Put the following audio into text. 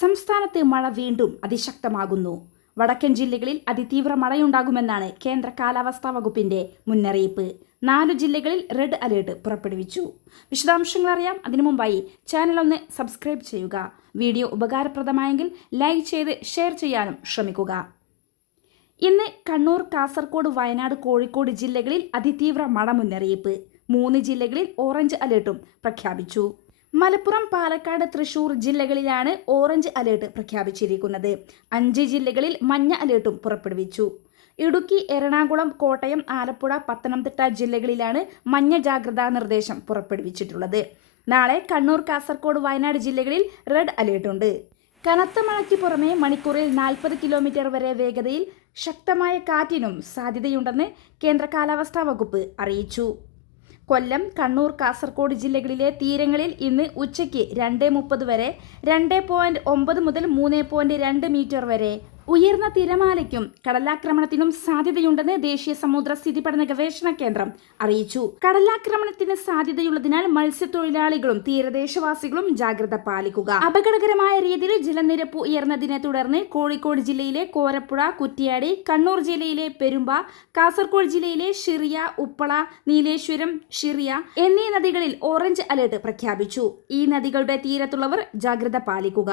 സംസ്ഥാനത്ത് മഴ വീണ്ടും അതിശക്തമാകുന്നു. വടക്കൻ ജില്ലകളിൽ അതിതീവ്ര മഴയുണ്ടാകുമെന്നാണ് കേന്ദ്ര കാലാവസ്ഥാ വകുപ്പിന്റെ മുന്നറിയിപ്പ്. നാല് ജില്ലകളിൽ റെഡ് അലേർട്ട് പുറപ്പെടുവിച്ചു. വിശദാംശങ്ങൾ അറിയാം. അതിനു മുമ്പായി ചാനൽ ഒന്ന് സബ്സ്ക്രൈബ് ചെയ്യുക. വീഡിയോ ഉപകാരപ്രദമായെങ്കിൽ ലൈക്ക് ചെയ്ത് ഷെയർ ചെയ്യാനും ശ്രമിക്കുക. ഇന്ന് കണ്ണൂർ കാസർഗോഡ് വയനാട് കോഴിക്കോട് ജില്ലകളിൽ അതിതീവ്ര മഴ മുന്നറിയിപ്പ്. മൂന്ന് ജില്ലകളിൽ ഓറഞ്ച് അലേർട്ടും പ്രഖ്യാപിച്ചു. മലപ്പുറം പാലക്കാട് തൃശൂർ ജില്ലകളിലാണ് ഓറഞ്ച് അലേർട്ട് പ്രഖ്യാപിച്ചിരിക്കുന്നത്. അഞ്ച് ജില്ലകളിൽ മഞ്ഞ അലേർട്ടും പുറപ്പെടുവിച്ചു. ഇടുക്കി എറണാകുളം കോട്ടയം ആലപ്പുഴ പത്തനംതിട്ട ജില്ലകളിലാണ് മഞ്ഞ ജാഗ്രതാ നിർദ്ദേശം പുറപ്പെടുവിച്ചിട്ടുള്ളത്. നാളെ കണ്ണൂർ കാസർഗോഡ് വയനാട് ജില്ലകളിൽ റെഡ് അലേർട്ടുണ്ട് കനത്ത മഴയ്ക്ക് പുറമെ മണിക്കൂറിൽ നാൽപ്പത് കിലോമീറ്റർ വരെ വേഗതയിൽ ശക്തമായ കാറ്റിനും സാധ്യതയുണ്ടെന്ന് കേന്ദ്ര കാലാവസ്ഥാ വകുപ്പ് അറിയിച്ചു. കൊല്ലം കണ്ണൂർ കാസർഗോഡ് ജില്ലകളിലെ തീരങ്ങളിൽ ഇന്ന് ഉച്ചയ്ക്ക് രണ്ട് മുപ്പത് വരെ രണ്ട് പോയിന്റ് ഒമ്പത് മുതൽ മൂന്ന് പോയിന്റ് രണ്ട് മീറ്റർ വരെ ഉയർന്ന തിരമാലയ്ക്കും കടലാക്രമണത്തിനും സാധ്യതയുണ്ടെന്ന് ദേശീയ സമുദ്ര സ്ഥിതി പഠന ഗവേഷണ കേന്ദ്രം അറിയിച്ചു. കടലാക്രമണത്തിന് സാധ്യതയുള്ളതിനാൽ മത്സ്യത്തൊഴിലാളികളും തീരദേശവാസികളും ജാഗ്രത പാലിക്കുക. അപകടകരമായ രീതിയിൽ ജലനിരപ്പ് ഉയർന്നതിനെ തുടർന്ന് കോഴിക്കോട് ജില്ലയിലെ കോരപ്പുഴ കുറ്റിയാടി കണ്ണൂർ ജില്ലയിലെ പെരുമ്പ കാസർഗോഡ് ജില്ലയിലെ ഷിറിയ ഉപ്പള നീലേശ്വരം ഷിറിയ എന്നീ നദികളിൽ ഓറഞ്ച് അലേർട്ട് പ്രഖ്യാപിച്ചു. ഈ നദികളുടെ തീരത്തുള്ളവർ ജാഗ്രത പാലിക്കുക.